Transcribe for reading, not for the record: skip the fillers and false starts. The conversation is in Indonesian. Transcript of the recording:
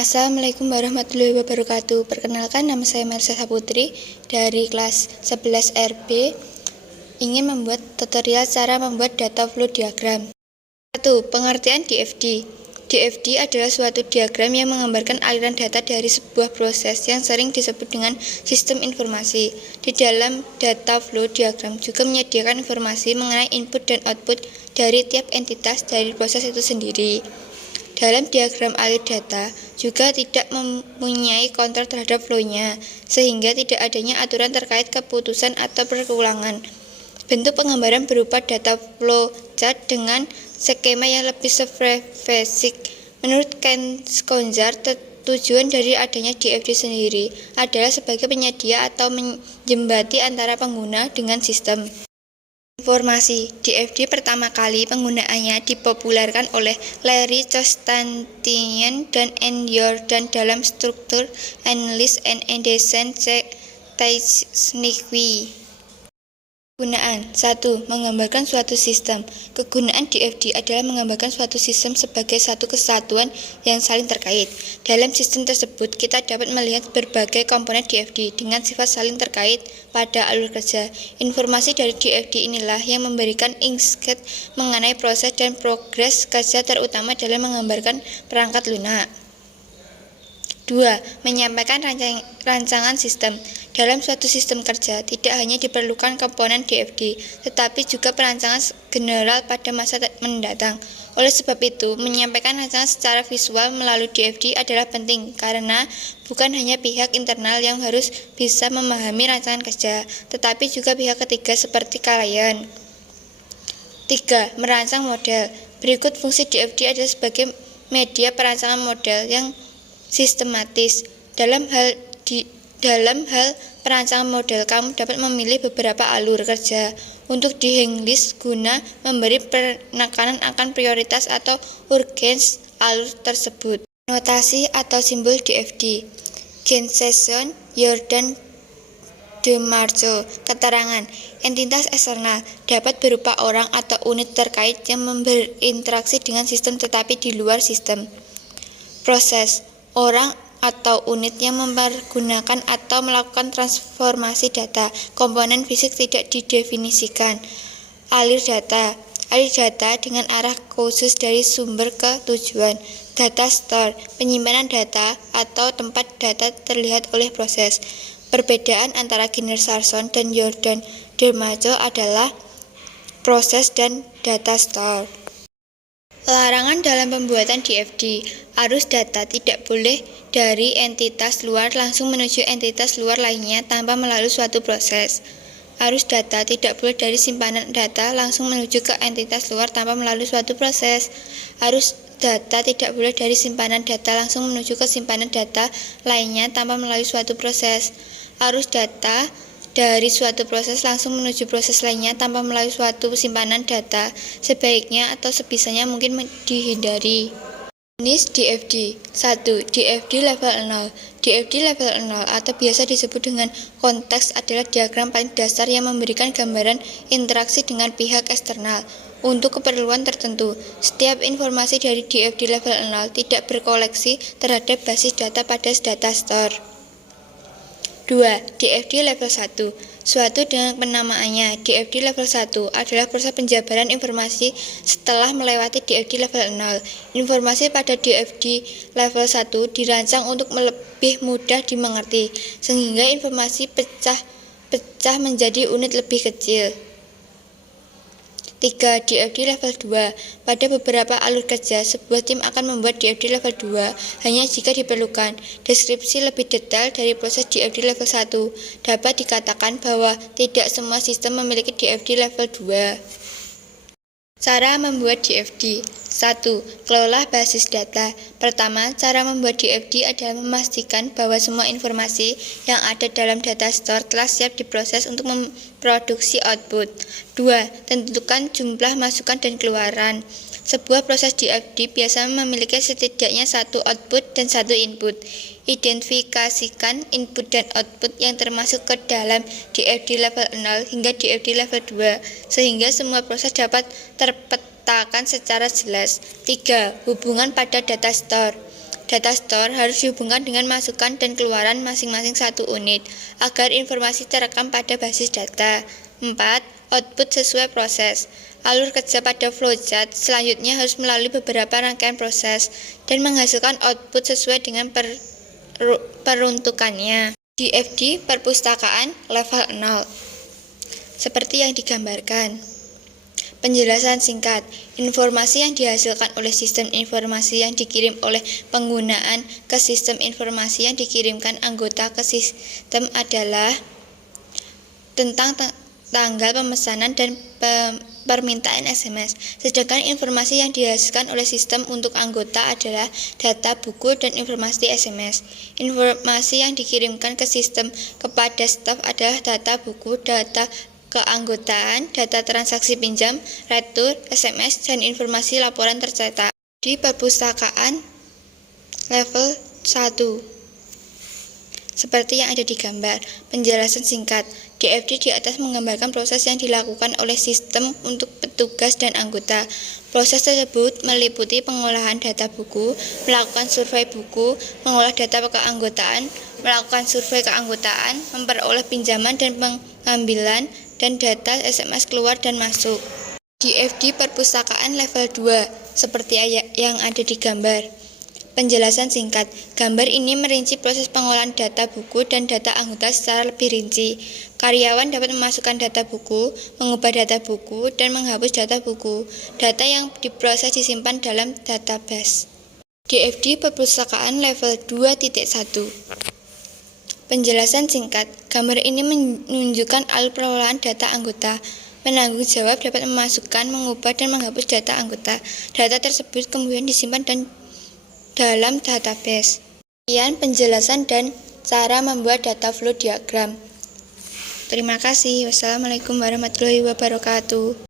Assalamualaikum warahmatullahi wabarakatuh. Perkenalkan, nama saya Marsha Saputri dari kelas 11 RB. Ingin membuat tutorial cara membuat data flow diagram. 1. Pengertian DFD. DFD adalah suatu diagram yang menggambarkan aliran data dari sebuah proses yang sering disebut dengan sistem informasi. Di dalam data flow diagram juga menyediakan informasi mengenai input dan output dari tiap entitas dari proses itu sendiri. Dalam diagram alir data juga tidak mempunyai kontrol terhadap flow-nya, sehingga tidak adanya aturan terkait keputusan atau perulangan. Bentuk penggambaran berupa data flow chart dengan skema yang lebih spesifik. Menurut Ken Skonzar, tujuan dari adanya DFD sendiri adalah sebagai penyedia atau menjembati antara pengguna dengan sistem informasi. DFD pertama kali penggunaannya dipopulerkan oleh Larry Constantine dan N. Jordan dalam struktur Analysis and Design Techniques. Kegunaan 1. Menggambarkan suatu sistem. Kegunaan DFD adalah menggambarkan suatu sistem sebagai satu kesatuan yang saling terkait. Dalam sistem tersebut, kita dapat melihat berbagai komponen DFD dengan sifat saling terkait pada alur kerja. Informasi dari DFD inilah yang memberikan insight mengenai proses dan progres kerja, terutama dalam menggambarkan perangkat lunak. 2. Menyampaikan rancangan sistem. Dalam suatu sistem kerja, tidak hanya diperlukan komponen DFD, tetapi juga perancangan general pada masa mendatang. Oleh sebab itu, menyampaikan rancangan secara visual melalui DFD adalah penting, karena bukan hanya pihak internal yang harus bisa memahami rancangan kerja, tetapi juga pihak ketiga seperti klien. 3. Merancang model. Berikut fungsi DFD adalah sebagai media perancangan model yang sistematis. Dalam hal perancangan model, kamu dapat memilih beberapa alur kerja untuk di-hanglist guna memberi penekanan akan prioritas atau urgensi alur tersebut. Notasi atau simbol DFD. Genseson, Jordan, DeMarco. Keterangan. Entitas eksternal dapat berupa orang atau unit terkait yang berinteraksi dengan sistem tetapi di luar sistem. Proses. Orang atau unit yang mempergunakan atau melakukan transformasi data. Komponen fisik tidak didefinisikan. Alir data. Alir data dengan arah khusus dari sumber ke tujuan. Data store. Penyimpanan data atau tempat data terlihat oleh proses. Perbedaan antara Genseson dan Jordan DeMarco adalah proses dan data store. Larangan dalam pembuatan DFD. Arus data tidak boleh dari entitas luar langsung menuju entitas luar lainnya tanpa melalui suatu proses. Arus data tidak boleh dari simpanan data langsung menuju ke entitas luar tanpa melalui suatu proses. Arus data tidak boleh dari simpanan data langsung menuju ke simpanan data lainnya tanpa melalui suatu proses. Arus data dari suatu proses langsung menuju proses lainnya tanpa melalui suatu simpanan data sebaiknya atau sebisanya mungkin dihindari. Jenis DFD. 1. DFD level 0. DFD level 0 atau biasa disebut dengan konteks adalah diagram paling dasar yang memberikan gambaran interaksi dengan pihak eksternal untuk keperluan tertentu. Setiap informasi dari DFD level 0 tidak berkoleksi terhadap basis data pada data store. 2. DFD level 1. Suatu dengan penamaannya, DFD level 1 adalah proses penjabaran informasi setelah melewati DFD level 0. Informasi pada DFD level 1 dirancang untuk lebih mudah dimengerti, sehingga informasi pecah menjadi unit lebih kecil. 3. DFD level 2. Pada beberapa alur kerja, sebuah tim akan membuat DFD level 2 hanya jika diperlukan. Deskripsi lebih detail dari proses DFD level 1 dapat dikatakan bahwa tidak semua sistem memiliki DFD level 2. Cara membuat DFD. 1. Kelola basis data. Pertama, cara membuat DFD adalah memastikan bahwa semua informasi yang ada dalam data store telah siap diproses untuk memproduksi output. 2. Tentukan jumlah masukan dan keluaran. Sebuah proses DFD biasanya memiliki setidaknya satu output dan satu input. Identifikasikan input dan output yang termasuk ke dalam DFD level 0 hingga DFD level 2, sehingga semua proses dapat terpetakan secara jelas. 3. Hubungan pada data store. data store harus dihubungkan dengan masukan dan keluaran masing-masing satu unit agar informasi terekam pada basis data. 4. Output sesuai proses. Alur kerja pada flowchart selanjutnya harus melalui beberapa rangkaian proses dan menghasilkan output sesuai dengan peruntukannya. DFD perpustakaan level 0. Seperti yang digambarkan. Penjelasan singkat. Informasi yang dihasilkan oleh sistem informasi yang dikirim oleh penggunaan ke sistem informasi yang dikirimkan anggota ke sistem adalah tentang tanggal pemesanan dan permintaan SMS. Sedangkan informasi yang dihasilkan oleh sistem untuk anggota adalah data buku dan informasi SMS. Informasi yang dikirimkan ke sistem kepada staf adalah data buku, data keanggotaan, data transaksi pinjam, retur, SMS, dan informasi laporan tercetak. Di perpustakaan level 1. Seperti yang ada di gambar. Penjelasan singkat. DFD di atas menggambarkan proses yang dilakukan oleh sistem untuk petugas dan anggota. Proses tersebut meliputi pengolahan data buku, melakukan survei buku, mengolah data keanggotaan, melakukan survei keanggotaan, memperoleh pinjaman dan pengambilan, dan data SMS keluar dan masuk. DFD perpustakaan level 2, seperti yang ada di gambar. Penjelasan singkat. Gambar ini merinci proses pengolahan data buku dan data anggota secara lebih rinci. Karyawan dapat memasukkan data buku, mengubah data buku, dan menghapus data buku. Data yang diproses disimpan dalam database. DFD perpustakaan level 2.1. Penjelasan singkat. Gambar ini menunjukkan alur pengolahan data anggota. Penanggung jawab dapat memasukkan, mengubah, dan menghapus data anggota. Data tersebut kemudian disimpan dalam database. Sekian penjelasan dan cara membuat data flow diagram. Terima kasih. Wassalamualaikum warahmatullahi wabarakatuh.